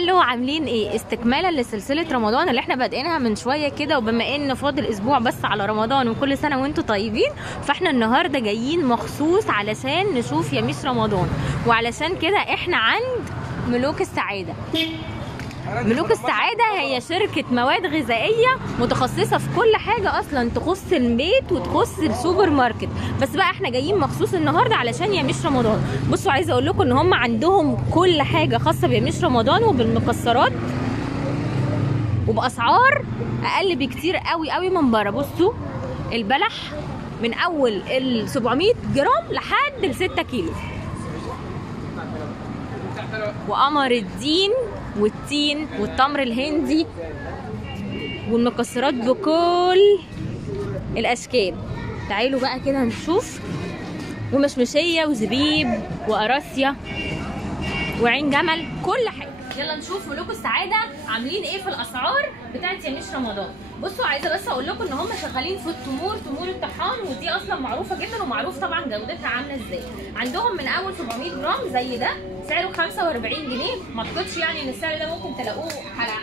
الو، عاملين ايه؟ استكمالا لسلسله رمضان اللي احنا بادئينها من شويه كده، وبما ان فاضل اسبوع بس على رمضان وكل سنه وانتم طيبين، فاحنا النهارده جايين مخصوص علشان نشوف يميش رمضان، وعلشان كده احنا عند ملوك السعاده. ملوك السعاده هي شركه مواد غذائيه متخصصه في كل حاجه اصلا تخص البيت وتخص السوبر ماركت، بس بقى احنا جايين مخصوص النهارده علشان يميش رمضان. بصوا، عايزه اقول لكم ان هم عندهم كل حاجه خاصه بيميش رمضان وبالمكسرات وباسعار اقل بكتير قوي قوي من بره. بصوا البلح من اول ال 700 جرام لحد ال 6 كيلو، وقمر الدين والتين والتمر الهندي والمكسرات بكل الاشكال. تعالوا بقى كده نشوف، ومشمشيه وزبيب وقراصيا وعين جمل، كل حاجه. يلا نشوف ملوك السعاده عاملين ايه في الاسعار بتاعت يميش رمضان. بصوا، عايزه بس اقول لكم ان هم شغالين في تمور الطحان، ودي اصلا معروفه جدا ومعروف طبعا جودتها عامله ازاي. عندهم من اول 700 جرام زي ده سعره 45 جنيه. ما اعتقدش يعني ان السعر ده ممكن تلاقوه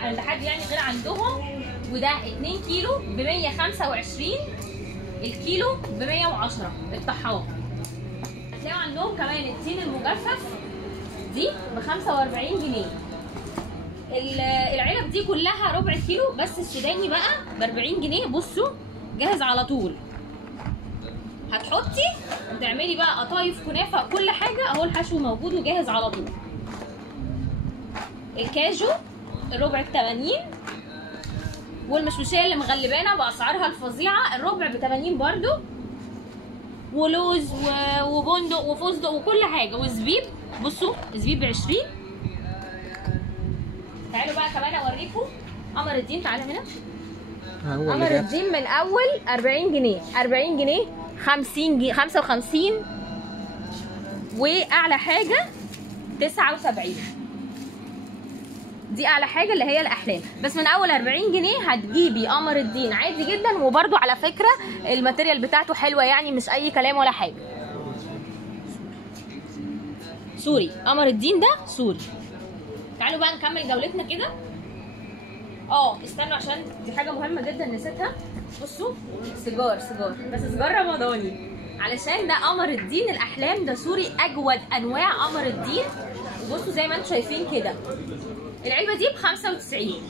عند حد يعني غير عندهم. وده 2 كيلو ب 125، الكيلو ب 110 الطحان. هتلاقوا عندهم كمان التين المجفف دي ب 45 جنيه. العلب دي كلها ربع كيلو بس، السوداني بقى ب 40 جنيه. بصوا جاهز على طول، هتحطي وتعملي بقى قطايف كنافه كل حاجه اهو، الحشو موجود وجاهز على طول. الكاجو الربع ب 80، والمشمشيه اللي مغلبانه باسعارها الفظيعه الربع ب 80 برده، ولوز وبندق وفستق وكل حاجه، وزبيب. بصوا زبيب ب 20. تعالوا بقى كمان اوريكم قمر الدين. تعالى هنا. قمر الدين من اول 40 جنيه 40 جنيه 50 جنيه 55، واعلى حاجه 79. دي اعلى حاجه اللي هي الاحلام، بس من اول 40 جنيه هتجيبي قمر الدين عادي جدا. وبرده على فكره الماتيريال بتاعته حلوه، يعني مش اي كلام ولا حاجه. سوري، قمر الدين ده سوري. تعالوا بقى نكمل جولتنا كده. استنوا عشان دي حاجه مهمه جدا نسيتها. بصوا سيجار بس سيجار رمضاني، علشان ده قمر الدين الاحلام، ده سوري اجود انواع قمر الدين. وبصوا زي ما انتم شايفين كده، العلبه دي ب 95.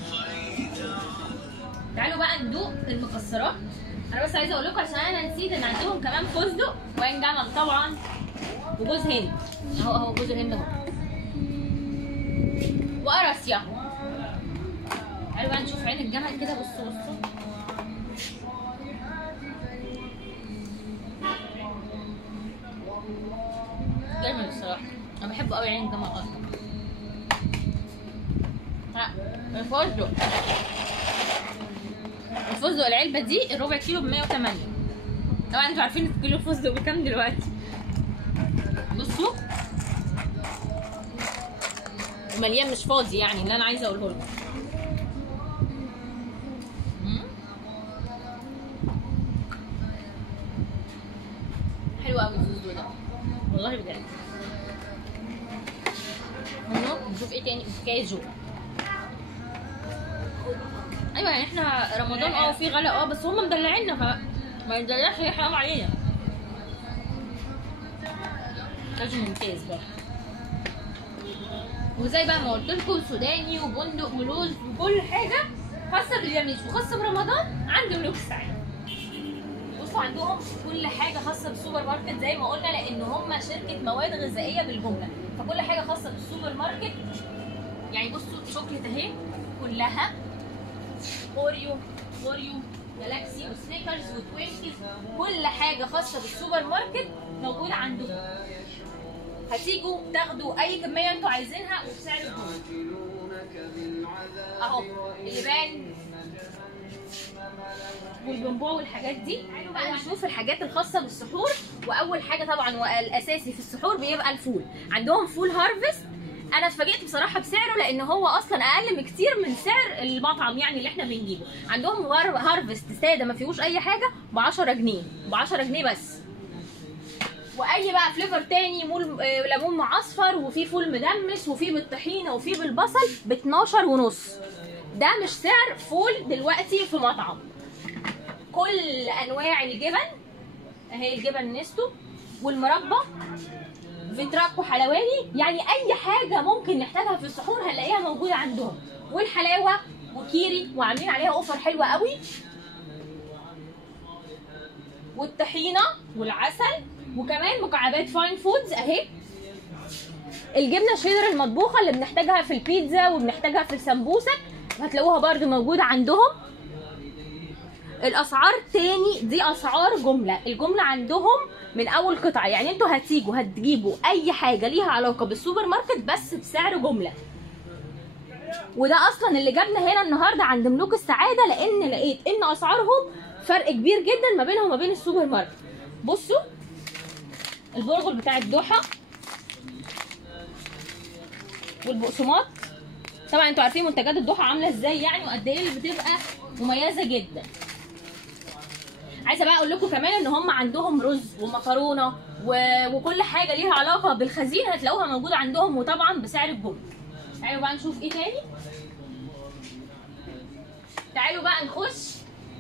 تعالوا بقى ندوق المكسرات. انا بس عايزه اقول لكم عشان انا نسيت ان عندهم كمان فستق وعين جمل طبعا، وجوز هند اهو جوز الهند اهو، وقراصيا. تعالوا بقى نشوف عين الجمل كده. بصوا جمل الصراحه، انا بحبه قوي عين الجمل اصلا. الفستق العلبه دي الربع كيلو ب 108. طبعا انتوا عارفين كيلو الفستق بكام دلوقتي. بصوا ومليان مش فاضي، يعني اللي انا عايزه اقوله لكم. حلو قوي الفستق ده والله بجد. نشوف ايه تاني. كاجو. ايوه يعني احنا رمضان وفي غلا بس هم مدلعيننا، فما يدلعش حرام علينا. كاجو ممتاز بقى. وزي بقى ما قلت لكم سوداني وبندق ولوز وكل حاجه خاصه باليميش وخاصه برمضان عند ملوك السعاده. بصوا عندهم كل حاجه خاصه بالسوبر ماركت زي ما قلنا، لان هم شركه مواد غذائيه بالجمله، فكل حاجه خاصه بالسوبر ماركت. يعني بصوا شوكليت اهي كلها، اوريو جالاكسي وسنيكرز وتوينكيز، كل حاجه خاصه بالسوبر ماركت موجوده عندهم. هتيجوا تاخدوا اي كميه انتوا عايزينها وبسعر الجمله اهو. اللبان والبنبوع والحاجات دي. تعالوا بقى نشوف الحاجات الخاصه بالسحور. واول حاجه طبعا والاساسي في السحور بيبقى الفول. عندهم فول هارفست. انا اتفاجئت بصراحه بسعره، لان هو اصلا اقل بكتير من سعر المطعم يعني اللي احنا بنجيبه. عندهم هارفست ساده ما فيهوش اي حاجه ب 10 جنيه، ب 10 جنيه بس. واي بقى فليفر تاني، ليمون معصفر، وفي فول مدمس، وفي بالطحينه، وفي بالبصل، ب 12 ونص. ده مش سعر فول دلوقتي في مطعم. كل انواع الجبن اهي، الجبن نستو والمربى، فيتراك وحلواني، يعني اي حاجه ممكن نحتاجها في السحور هنلاقيها موجوده عندهم. والحلاوه وكيري، وعاملين عليها اوفر حلوه قوي، والطحينه والعسل، وكمان مكعبات فاين فودز اهي. الجبنه شيدر المطبوخه اللي بنحتاجها في البيتزا وبنحتاجها في السمبوسك هتلاقوها برده موجوده عندهم. الاسعار تاني دي اسعار جمله، الجمله عندهم من اول قطعه، يعني انتوا هتجيبوا اي حاجه ليها علاقه بالسوبر ماركت بس بسعر جمله. وده اصلا اللي جابنا هنا النهارده عند ملوك السعاده، لان لقيت ان اسعارهم فرق كبير جدا ما بينهم وما بين السوبر ماركت. بصوا البرغل بتاع الضحى والبقسماط، طبعا انتوا عارفين منتجات الضحى عامله ازاي يعني، وقد ايه اللي بتبقى مميزه جدا. عايزه بقى اقول لكم كمان ان هم عندهم رز ومكرونه وكل حاجه ليها علاقه بالخزين هتلاقوها موجوده عندهم، وطبعا بسعر الجمله. تعالوا بقى نشوف ايه تاني. تعالوا بقى نخش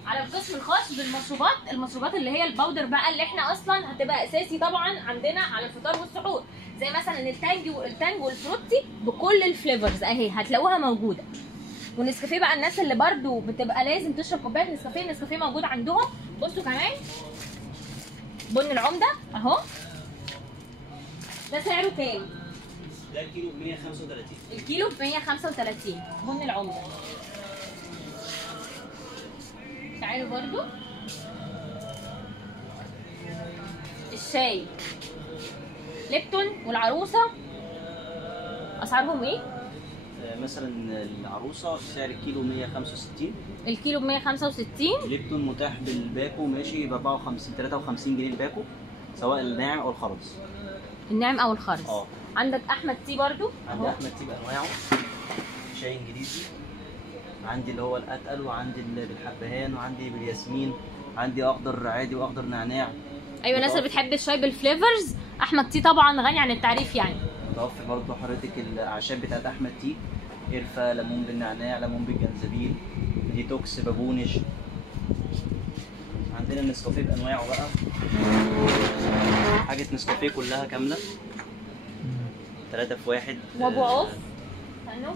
على القسم الخاص بالمشروبات، المشروبات اللي هي الباودر بقى، اللي احنا اصلا هتبقى اساسي طبعا عندنا على الفطار والسحور، زي مثلا التانج والفروتي بكل الفليفرز اهي هتلاقوها موجوده. والنسكافيه بقى، الناس اللي برده بتبقى لازم تشرب كوبايه نسكافيه، النسكافيه موجود عندهم. بصوا كمان بن العمده اهو، ده سعره كام؟ ده الكيلو ب 135. الكيلو ب 135 بن العمده. تعالوا برضو الشاي ليبتون والعروسه اسعارهم ايه؟ مثلا العروسه سعر الكيلو 165. الكيلو ب 165. ليبتون متاح بالباكو ماشي ب 53 جنيه الباكو، سواء الناعم او الخرز. الناعم او الخرز. اه. عندك احمد تي برضو. عندي احمد تي بانواعه، شاي انجليزي، عندي اللي هو الاتقل، وعندي اللي بالحبهان، وعندي بالياسمين، عندي اخضر عادي واخضر نعناع. ايوه، الناس اللي بتحب الشاي بالفليفرز احمد تي طبعا غني عن التعريف يعني. متوفر برضه حضرتك الاعشاب بتاعت احمد تي، قرفه، ليمون بالنعناع، ليمون بالجنزبيل، ديتوكس، بابونج. عندنا النسكافيه بانواعه بقى، حاجه نسكافيه كلها كامله 3 في 1. وابو عوف، استنوا،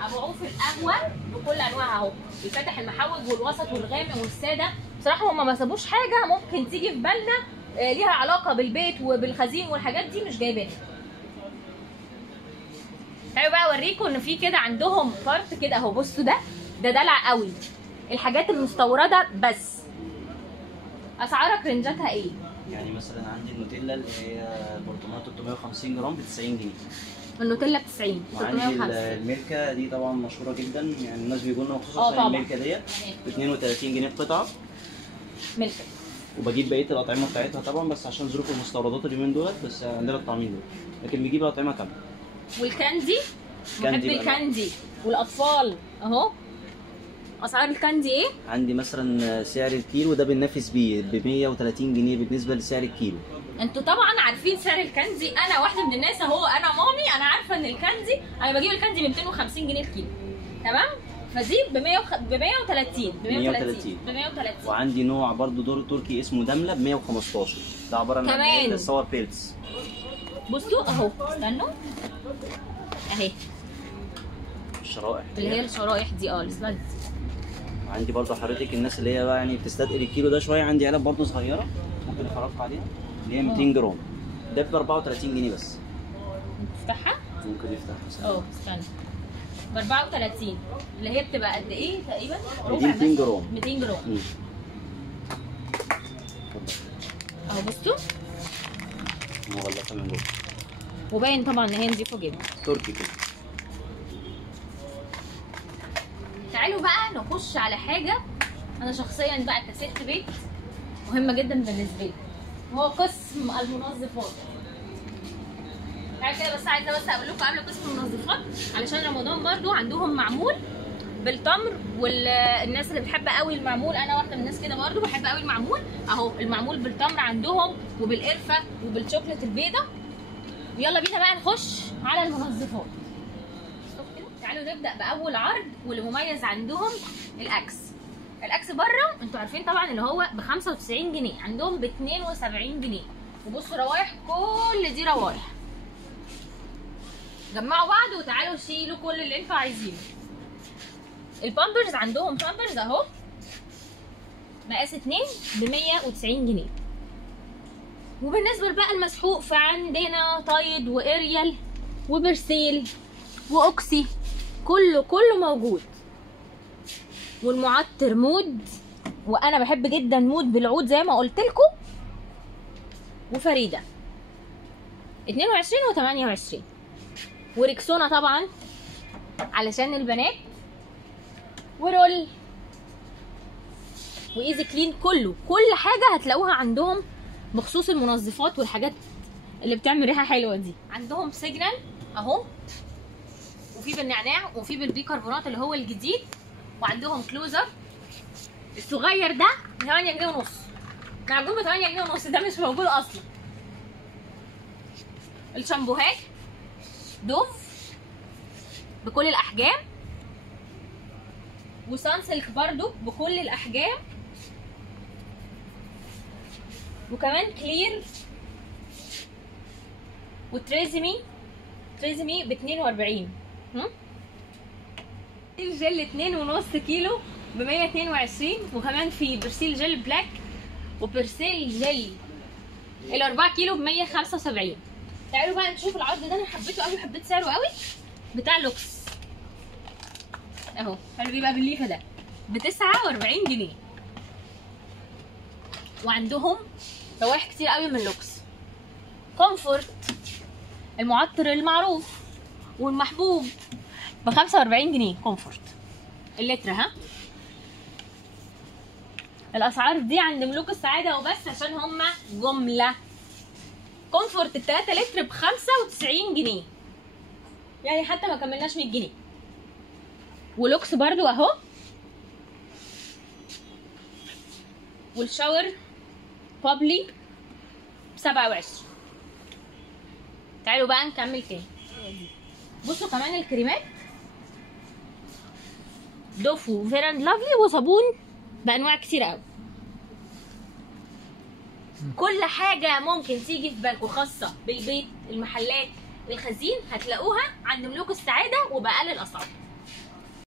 ابو عوف القهوه بكل انواعها اهو، الفاتح المحوج والوسط والغامق والساده. بصراحه هم ما سابوش حاجه ممكن تيجي في بالنا ليها علاقه بالبيت وبالخزين والحاجات دي مش جايبينها. تعالوا بقى اوريكم ان في كده عندهم كارت كده اهو. بصوا ده دلع قوي، الحاجات المستورده بس. اسعارك رينجاتها ايه؟ يعني مثلا عندي النوتيلا اللي هي البرطمانه 350 جرام ب 90 جنيه. النوتيلا ب 90. وعندي الميركا دي طبعا مشهوره جدا، يعني الناس بيجوا لنا مخصوص عشان الميركا ديت ب 32 جنيه القطعه. ميركا. وبجيب بقيه الاطعمه بتاعتها طبعا، بس عشان ظروف المستوردات اليومين دولت بس عندنا الطعمين دول، لكن بجيب الاطعمه كامله. والكاندي؟ محب الكاندي والاطفال اهو. اسعار الكاندي ايه؟ عندي مثلا سعر الكيلو ده بننافس بيه ب 130 جنيه بالنسبه لسعر الكيلو. انتوا طبعا عارفين سعر الكاندي، انا واحده من الناس اهو، انا مامي انا عارفه ان الكاندي انا بجيب الكاندي ب 250 جنيه الكيلو، تمام؟ فدي ب 130. وعندي نوع برضو دور تركي اسمه دمله ب 115، ده عباره عن صور بيلز. بصوا اهو، استنوا اهي الشرائح اللي هي الشرائح دي السلايدز. عندي برضو حضرتك الناس اللي هي بقى يعني بتستثقل الكيلو ده شويه، عندي علب برضو صغيره ممكن افرجكم عليها اللي هي 200 جرام، ده ب 34 جنيه بس. تفتحها؟ ممكن يفتحها. استنى، ب 34 اللي هي بتبقى قد ايه تقريبا؟ ربع 200 جرام. 200 جرام. اهو بصوا مغلفه من جوه، وباين طبعا ان هي نضيفه جدا تركي كده. تعالوا بقى نخش على حاجه انا شخصيا بقى كست بيت مهمه جدا بالنسبه لي، وهو قسم المنظفات. تعالوا كده، بس عايزه اقول لكم قبل قسم المنظفات علشان رمضان برضو عندهم معمول بالتمر، والناس اللي بتحب قوي المعمول، انا واحده من الناس كده برضو بحب قوي المعمول اهو. المعمول بالتمر عندهم وبالقرفه وبالشوكليت البيضه. ويلا بينا بقى نخش على المنظفات. تعالوا نبدا باول عرض، واللي مميز عندهم الاكس. الاكس بره انتوا عارفين طبعا اللي هو ب 95 جنيه، عندهم ب 72 جنيه. وبصوا روايح، كل دي روايح. جمعوا بعض وتعالوا شيلوا كل اللي انتوا عايزينه. البامبرز عندهم بامبرز اهو مقاس 2 ب 190 جنيه. وبالنسبه بقى المسحوق فعندنا تايد واريال وبرسيل واوكسي، كله موجود. والمعطر مود، وانا بحب جدا مود بالعود زي ما قلت لكم. وفريده 22 و28. وريكسونا طبعا علشان البنات. ورول وايزي كلين، كل حاجه هتلاقوها عندهم بخصوص المنظفات والحاجات اللي بتعمل ريحه حلوه دي. عندهم سيجنال اهو، وفي بالنعناع وفي بالبيكربونات اللي هو الجديد. وعندهم كلوزر الصغير ده ب 8 جنيه ونص. معجون ب 8 جنيه ونص، ده مش موجود اصلا. الشامبوهات دوف بكل الاحجام، وسان سلك برضو بكل الاحجام، وكمان كلير وتريزمي ب 42. الجل 2.5 كيلو ب 122. وكمان في برسيل جل بلاك وبرسيل جل ال 4 كيلو ب 175. تعالوا بقى نشوف العرض ده، انا حبيته قوي، حبيت سعره قوي، بتاع لوكس اهو. حلو بيبقى بالليفه ده ب 49 جنيه. وعندهم روايح كتير قوي من لوكس. كومفورت المعطر المعروف والمحبوب ب 45 جنيه. كومفورت اللتر ها. الاسعار دي عند ملوك السعاده وبس عشان هما جمله. كومفورت ال 3 لتر ب 95 جنيه، يعني حتى ما كملناش 100 جنيه. ولوكس برضو اهو. والشاور بابلي ب 27. تعالوا بقى نكمل تاني. بصوا كمان الكريمات دوف وفير اند لافلي وصابون بانواع كتير قوي. كل حاجه ممكن تيجي في بالكم خاصه بالبيت، المحلات، الخزين، هتلاقوها عند ملوك السعاده وباقل الاسعار.